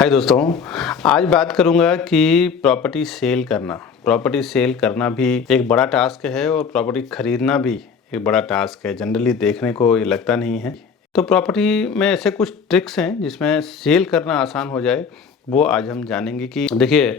हाय दोस्तों, आज बात करूंगा कि प्रॉपर्टी सेल करना भी एक बड़ा टास्क है और प्रॉपर्टी खरीदना भी एक बड़ा टास्क है। जनरली देखने को ये लगता नहीं है। तो प्रॉपर्टी में ऐसे कुछ ट्रिक्स हैं जिसमें सेल करना आसान हो जाए, वो आज हम जानेंगे। कि देखिए,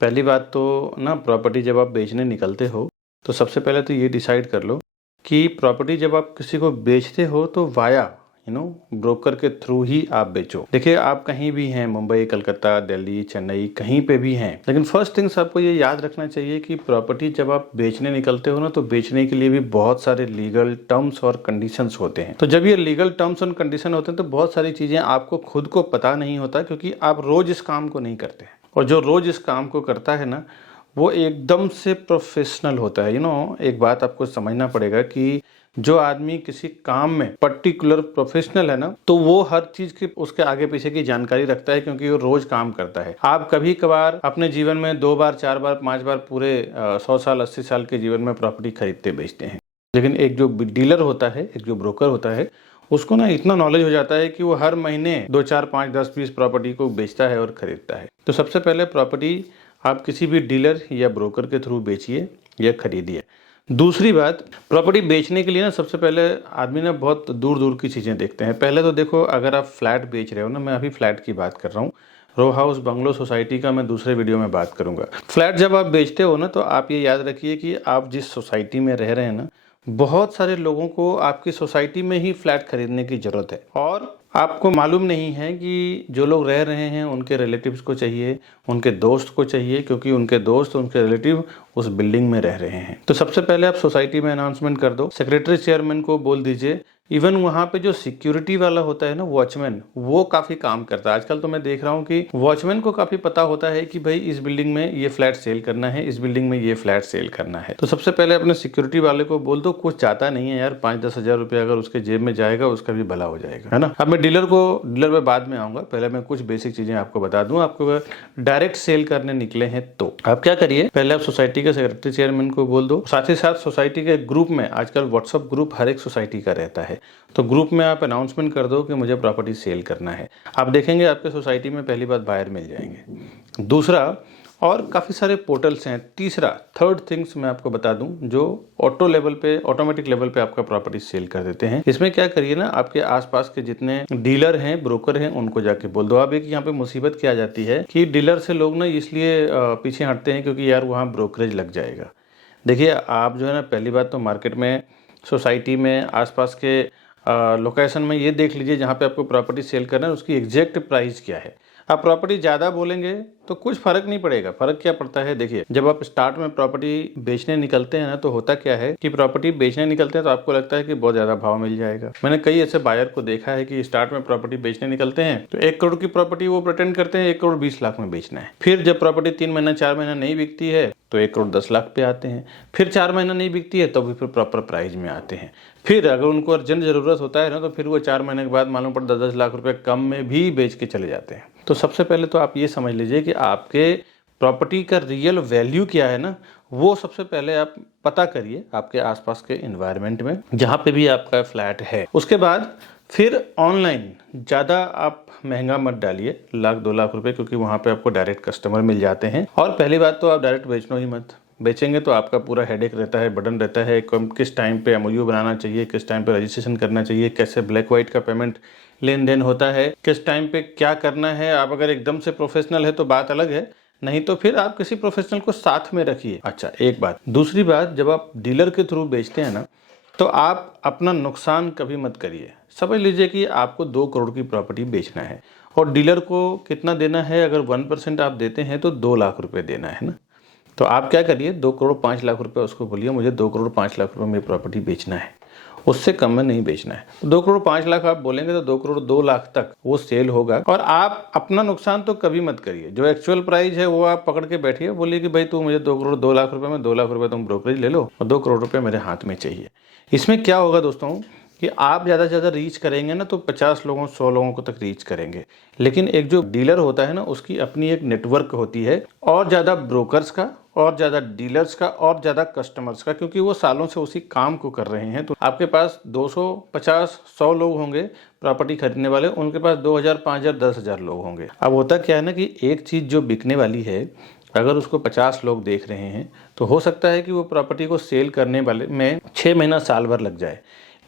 पहली बात तो ना, प्रॉपर्टी जब आप बेचने निकलते हो तो सबसे पहले तो ये डिसाइड कर लो कि प्रॉपर्टी जब आप किसी को बेचते हो तो वाया ब्रोकर के थ्रू ही आप बेचो। देखिए, आप कहीं भी हैं, मुंबई, कलकत्ता, दिल्ली, चेन्नई, कहीं पे भी हैं, लेकिन फर्स्ट थिंग्स आपको ये याद रखना चाहिए कि प्रॉपर्टी जब आप बेचने निकलते हो ना, तो बेचने के लिए भी बहुत सारे लीगल टर्म्स और कंडीशंस होते हैं। तो जब ये लीगल टर्म्स और कंडीशन होते हैं तो बहुत सारी चीजें आपको खुद को पता नहीं होता, क्योंकि आप रोज इस काम को नहीं करते। और जो रोज इस काम को करता है ना, वो एकदम से प्रोफेशनल होता है। एक बात आपको समझना पड़ेगा कि जो आदमी किसी काम में पर्टिकुलर प्रोफेशनल है ना, तो वो हर चीज की उसके आगे पीछे की जानकारी रखता है, क्योंकि वो रोज काम करता है। आप कभी कभार अपने जीवन में 2 बार, 4 बार, 5 बार पूरे 100 साल, 80 साल के जीवन में प्रॉपर्टी खरीदते बेचते हैं। लेकिन एक जो डीलर होता है, एक जो ब्रोकर होता है, उसको ना इतना नॉलेज हो जाता है कि वो हर महीने 2, 4, 5, 10, 20 प्रॉपर्टी को बेचता है और खरीदता है। तो सबसे पहले प्रॉपर्टी आप किसी भी डीलर या ब्रोकर के थ्रू बेचिए या खरीदिए। दूसरी बात, प्रॉपर्टी बेचने के लिए ना सबसे पहले आदमी ना बहुत दूर दूर की चीज़ें देखते हैं। पहले तो देखो, अगर आप फ्लैट बेच रहे हो ना, मैं अभी फ्लैट की बात कर रहा हूँ, रो हाउस, बंगलो, सोसाइटी का मैं दूसरे वीडियो में बात करूंगा। फ्लैट जब आप बेचते हो ना, तो आप ये याद रखिए कि आप जिस सोसाइटी में रह रहे हैं ना, बहुत सारे लोगों को आपकी सोसाइटी में ही फ्लैट खरीदने की जरूरत है। और आपको मालूम नहीं है कि जो लोग रह रहे हैं उनके रिलेटिव्स को चाहिए, उनके दोस्त को चाहिए, क्योंकि उनके दोस्त, उनके रिलेटिव उस बिल्डिंग में रह रहे हैं। तो सबसे पहले आप सोसाइटी में अनाउंसमेंट कर दो, सेक्रेटरी चेयरमैन को बोल दीजिए। इवन वहाँ पे जो सिक्योरिटी वाला होता है ना, वॉचमैन, वो काफी काम करता है। आजकल तो मैं देख रहा हूँ कि वॉचमैन को काफी पता होता है कि भाई इस बिल्डिंग में ये फ्लैट सेल करना है, इस बिल्डिंग में ये फ्लैट सेल करना है। तो सबसे पहले अपने सिक्योरिटी वाले को बोल दो। कुछ जाता नहीं है यार, 5-10 हजार रुपया अगर उसके जेब में जाएगा, उसका भी भला हो जाएगा, है ना। अब मैं डीलर में बाद में आऊंगा, पहले मैं कुछ बेसिक चीजें आपको बता दूं। आपको डायरेक्ट सेल करने निकले हैं तो आप क्या करिए, पहले आप सोसाइटी के सेक्रेटरी चेयरमैन को बोल दो। साथ ही साथ सोसाइटी के ग्रुप में, आजकल व्हाट्सएप ग्रुप हर एक सोसाइटी का रहता है, तो ग्रुप में आप अनाउंसमेंट कर दो कि मुझे प्रॉपर्टी सेल करना है। आप देखेंगे आपके सोसाइटी में पहली बात बायर मिल जाएंगे। दूसरा, और काफ़ी सारे पोर्टल्स हैं। तीसरा, थर्ड थिंग्स मैं आपको बता दूं, जो ऑटोमेटिक लेवल पे आपका प्रॉपर्टी सेल कर देते हैं। इसमें क्या करिए ना, आपके आसपास के जितने डीलर हैं, ब्रोकर हैं, उनको जाके बोल दो। अब एक यहाँ पे मुसीबत क्या आ जाती है कि डीलर से लोग ना इसलिए पीछे हटते हैं क्योंकि यार वहाँ ब्रोकरेज लग जाएगा। देखिए, आप जो है ना, पहली बात तो मार्केट में, सोसाइटी में, आसपास के लोकेशन में ये देख लीजिए जहाँ पे आपको प्रॉपर्टी सेल करना है, उसकी एग्जैक्ट प्राइस क्या है। आप प्रॉपर्टी ज़्यादा बोलेंगे तो कुछ फर्क नहीं पड़ेगा। फर्क क्या पड़ता है, देखिए, जब आप स्टार्ट में प्रॉपर्टी बेचने निकलते हैं ना, तो होता क्या है कि प्रॉपर्टी बेचने निकलते हैं तो आपको लगता है कि बहुत ज़्यादा भाव मिल जाएगा। मैंने कई ऐसे बायर को देखा है कि स्टार्ट में प्रॉपर्टी बेचने निकलते हैं तो 1 करोड़ की प्रॉपर्टी वो प्रिटेंड करते हैं 1 करोड़ 20 लाख में बेचना है। फिर जब प्रॉपर्टी 3 महीना, 4 महीना नहीं बिकती है तो 1 करोड़ 10 लाख पे आते हैं। फिर 4 महीना नहीं बिकती है तो भी फिर प्रॉपर प्राइस में आते हैं। फिर अगर उनको अर्जेंट जरूरत होता है ना, तो फिर वो 4 महीने के बाद मालूम पड़ 10-10 लाख रुपए कम में भी बेच के चले जाते हैं। तो सबसे पहले तो आप ये समझ लीजिए कि आपके प्रॉपर्टी का रियल वैल्यू क्या है ना, वो सबसे पहले आप पता करिए आपके आसपास के एनवायरनमेंट में, जहाँ पे भी आपका फ्लैट है। उसके बाद फिर ऑनलाइन ज़्यादा आप महंगा मत डालिए, 1-2 लाख रुपए, क्योंकि वहाँ पे आपको डायरेक्ट कस्टमर मिल जाते हैं। और पहली बात तो आप डायरेक्ट बेचना ही मत। बेचेंगे तो आपका पूरा हेडेक रहता है, बर्डन रहता है, किस टाइम पे एमओयू बनाना चाहिए, किस टाइम पे रजिस्ट्रेशन करना चाहिए, कैसे ब्लैक वाइट का पेमेंट लेन देन होता है, किस टाइम पे क्या करना है। आप अगर एकदम से प्रोफेशनल है तो बात अलग है, नहीं तो फिर आप किसी प्रोफेशनल को साथ में रखिए। अच्छा, एक बात। दूसरी बात, जब आप डीलर के थ्रू बेचते हैं ना, तो आप अपना नुकसान कभी मत करिए। समझ लीजिए कि आपको 2 करोड़ की प्रॉपर्टी बेचना है और डीलर को कितना देना है, अगर 1% आप देते हैं तो 2 लाख रुपए देना है ना। तो आप क्या करिए, 2 करोड़ 5 लाख रुपए उसको बोलिए, मुझे 2 करोड़ 5 लाख रुपए में प्रॉपर्टी बेचना है, उससे कम में नहीं बेचना है। 2 करोड़ 5 लाख आप बोलेंगे तो 2 करोड़ 2 लाख तक वो सेल होगा। और आप अपना नुकसान तो कभी मत करिए। जो एक्चुअल प्राइस है वो आप पकड़ के बैठिए, बोलिए कि भाई तू मुझे 2 करोड़ 2 लाख रुपए में 2 लाख रुपए तुम ब्रोकरेज ले लो और 2 करोड़ रुपए मेरे हाथ में चाहिए। इसमें क्या होगा दोस्तों कि आप ज़्यादा से ज़्यादा रीच करेंगे ना, तो 50 लोगों, 100 लोगों को तक रीच करेंगे। लेकिन एक जो डीलर होता है ना, उसकी अपनी एक नेटवर्क होती है, और ज़्यादा ब्रोकर्स का और ज़्यादा डीलर्स का और ज़्यादा कस्टमर्स का, क्योंकि वो सालों से उसी काम को कर रहे हैं। तो आपके पास 250-100 लोग होंगे प्रॉपर्टी खरीदने वाले, उनके पास 2000, 5000, 10,000 लोग होंगे। अब होता क्या है ना कि एक चीज़ जो बिकने वाली है, अगर उसको 50 लोग देख रहे हैं तो हो सकता है कि वो प्रॉपर्टी को सेल करने वाले में 6 महीना साल भर लग जाए।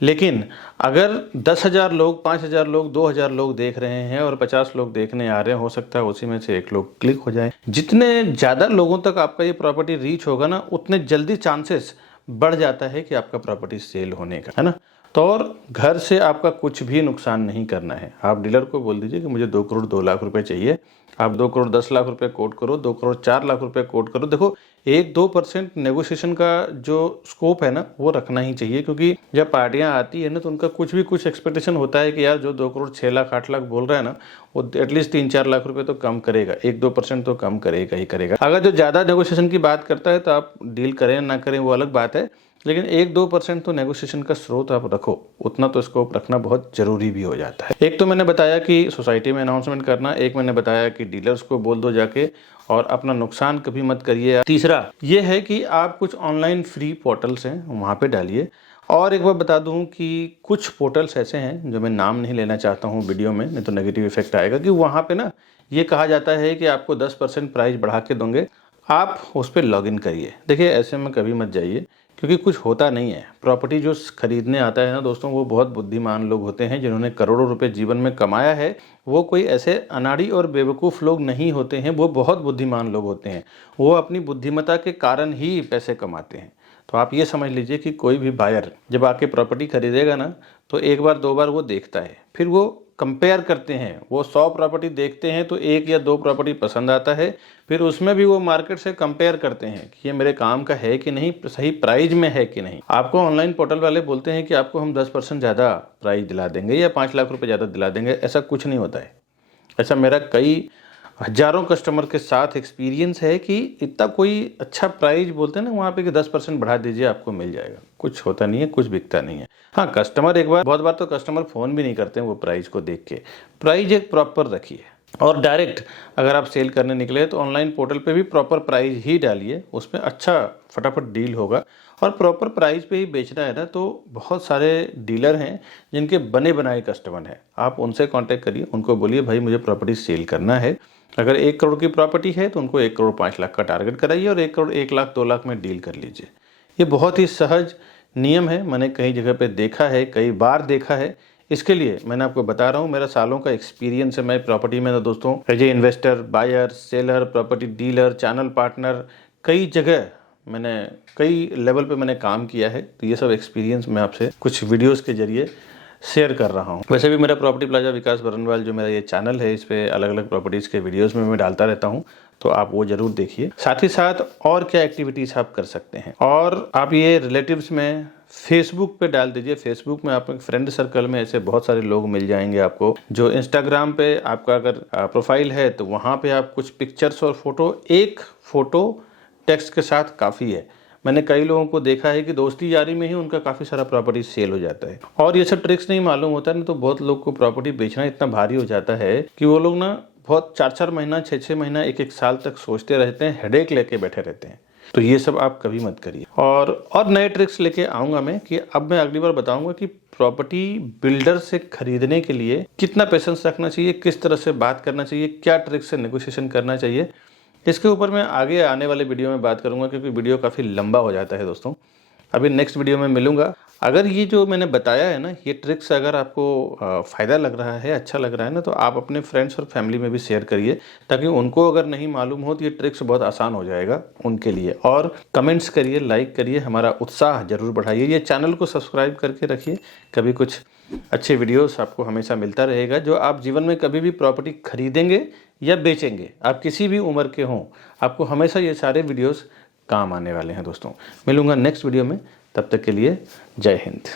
लेकिन अगर 10,000 लोग, 5,000 लोग, 2,000 लोग देख रहे हैं और 50 लोग देखने आ रहे हैं, हो सकता है उसी में से एक लोग क्लिक हो जाए। जितने ज़्यादा लोगों तक आपका ये प्रॉपर्टी रीच होगा ना, उतने जल्दी चांसेस बढ़ जाता है कि आपका प्रॉपर्टी सेल होने का, है ना। तो और घर से आपका कुछ भी नुकसान नहीं करना है। आप डीलर को बोल दीजिए कि मुझे 2 करोड़ 2 लाख रुपए चाहिए। आप 2 करोड़ 10 लाख रुपए कोट करो, 2 करोड़ 4 लाख रुपए कोट करो। देखो 1-2% नेगोशिएशन का जो स्कोप है ना, वो रखना ही चाहिए, क्योंकि जब पार्टियां आती है ना तो उनका कुछ एक्सपेक्टेशन होता है कि यार जो 2 करोड़ 6 लाख 8 लाख बोल रहा है ना, वो एटलीस्ट 3-4 लाख रुपए तो कम करेगा, 1-2% तो कम करेगा ही करेगा। अगर जो ज़्यादा नेगोशिएशन की बात करता है तो आप डील करें ना करें वो अलग बात है, लेकिन 1-2% तो नेगोशिएशन का स्रोत आप रखो, उतना तो स्कोप रखना बहुत जरूरी भी हो जाता है। एक तो मैंने बताया कि सोसाइटी में अनाउंसमेंट करना, एक मैंने बताया कि डीलर्स को बोल दो जाके और अपना नुकसान कभी मत करिए। तीसरा ये है कि आप कुछ ऑनलाइन फ्री पोर्टल्स हैं वहाँ पे डालिए। और एक बार बता दूं कि कुछ पोर्टल्स ऐसे हैं जो मैं नाम नहीं लेना चाहता हूँ वीडियो में, नहीं तो नेगेटिव इफेक्ट आएगा, कि वहाँ पे ना ये कहा जाता है कि आपको 10% प्राइस बढ़ा के दोगे, आप उस पर लॉग इन करिए। देखिए ऐसे में कभी मत जाइए, क्योंकि कुछ होता नहीं है। प्रॉपर्टी जो खरीदने आता है ना दोस्तों, वो बहुत बुद्धिमान लोग होते हैं जिन्होंने करोड़ों रुपए जीवन में कमाया है। वो कोई ऐसे अनाड़ी और बेवकूफ़ लोग नहीं होते हैं, वो बहुत बुद्धिमान लोग होते हैं। वो अपनी बुद्धिमत्ता के कारण ही पैसे कमाते हैं। तो आप ये समझ लीजिए कि कोई भी बायर जब आके प्रॉपर्टी खरीदेगा ना, तो एक बार 2 बार वो देखता है, फिर वो कंपेयर करते हैं। वो 100 प्रॉपर्टी देखते हैं तो 1 या 2 प्रॉपर्टी पसंद आता है, फिर उसमें भी वो मार्केट से कंपेयर करते हैं कि ये मेरे काम का है कि नहीं, सही प्राइस में है कि नहीं। आपको ऑनलाइन पोर्टल वाले बोलते हैं कि आपको हम 10% ज़्यादा प्राइस दिला देंगे या 5 लाख रुपए ज़्यादा दिला देंगे, ऐसा कुछ नहीं होता है। ऐसा मेरा कई हजारों कस्टमर के साथ एक्सपीरियंस है कि इतना कोई अच्छा प्राइस बोलते हैं ना वहाँ पे कि 10% बढ़ा दीजिए आपको मिल जाएगा, कुछ होता नहीं है, कुछ बिकता नहीं है। हाँ, कस्टमर एक बार, बहुत बार तो कस्टमर फ़ोन भी नहीं करते हैं वो प्राइस को देख के। प्राइस एक प्रॉपर रखिए और डायरेक्ट अगर आप सेल करने निकले तो ऑनलाइन पोर्टल पे भी प्रॉपर प्राइस ही डालिए, उसमें अच्छा फटाफट डील होगा। और प्रॉपर प्राइस पे ही बेचना है ना, तो बहुत सारे डीलर हैं जिनके बने बनाए कस्टमर हैं, आप उनसे कांटेक्ट करिए, उनको बोलिए भाई मुझे प्रॉपर्टी सेल करना है। अगर 1 करोड़ की प्रॉपर्टी है तो उनको 1 करोड़ 5 लाख का टारगेट कराइए और 1 करोड़ 1 लाख 2 लाख में डील कर लीजिए। ये बहुत ही सहज नियम है, मैंने कई जगह पे देखा है, कई बार देखा है। इसके लिए मैंने आपको बता रहा हूँ, मेरा सालों का एक्सपीरियंस है। मैं प्रॉपर्टी में ना दोस्तों as a investor, buyer, seller, property dealer, channel partner, कई जगह मैंने कई लेवल पे मैंने काम किया है। तो ये सब एक्सपीरियंस मैं आपसे कुछ वीडियोस के जरिए शेयर कर रहा हूँ। वैसे भी मेरा प्रॉपर्टी प्लाजा विकास बरनवाल जो मेरा ये चैनल है, इस पे अलग अलग प्रॉपर्टीज़ के वीडियोस में मैं डालता रहता हूँ, तो आप वो जरूर देखिए। साथ ही साथ और क्या एक्टिविटीज़ आप कर सकते हैं, और आप ये रिलेटिव्स में फेसबुक पे डाल दीजिए। फेसबुक में आपके फ्रेंड सर्कल में ऐसे बहुत सारे लोग मिल जाएंगे आपको। जो इंस्टाग्राम पे आपका अगर प्रोफाइल है तो वहाँ पे आप कुछ पिक्चर्स और फोटो, एक फोटो टेक्स्ट के साथ काफ़ी है। मैंने कई लोगों को देखा है कि दोस्ती यारी में ही उनका काफ़ी सारा प्रॉपर्टी सेल हो जाता है। और ये सब ट्रिक्स नहीं मालूम होता है ना, तो बहुत लोग को प्रॉपर्टी बेचना इतना भारी हो जाता है कि वो लोग ना बहुत 4-4 महीना, 6-6 महीना, 1-1 साल तक सोचते रहते हैं, हेडेक लेके बैठे रहते हैं। तो ये सब आप कभी मत करिए। और नए ट्रिक्स लेके आऊँगा मैं, कि अब मैं अगली बार बताऊँगा कि प्रॉपर्टी बिल्डर से खरीदने के लिए कितना पेशेंस रखना चाहिए, किस तरह से बात करना चाहिए, क्या ट्रिक से नेगोशिएशन करना चाहिए। इसके ऊपर मैं आगे आने वाले वीडियो में बात करूंगा, क्योंकि वीडियो काफ़ी लंबा हो जाता है दोस्तों। अभी नेक्स्ट वीडियो में मिलूंगा। अगर ये जो मैंने बताया है ना, ये ट्रिक्स अगर आपको फ़ायदा लग रहा है, अच्छा लग रहा है ना, तो आप अपने फ्रेंड्स और फैमिली में भी शेयर करिए, ताकि उनको अगर नहीं मालूम हो तो ये ट्रिक्स बहुत आसान हो जाएगा उनके लिए। और कमेंट्स करिए, लाइक करिए, हमारा उत्साह जरूर बढ़ाइए। ये चैनल को सब्सक्राइब करके रखिए, कभी कुछ अच्छे वीडियोस आपको हमेशा मिलता रहेगा, जो आप जीवन में कभी भी प्रॉपर्टी खरीदेंगे या बेचेंगे, आप किसी भी उम्र के हों, आपको हमेशा ये सारे वीडियोस काम आने वाले हैं दोस्तों। मिलूंगा नेक्स्ट वीडियो में, तब तक के लिए जय हिंद।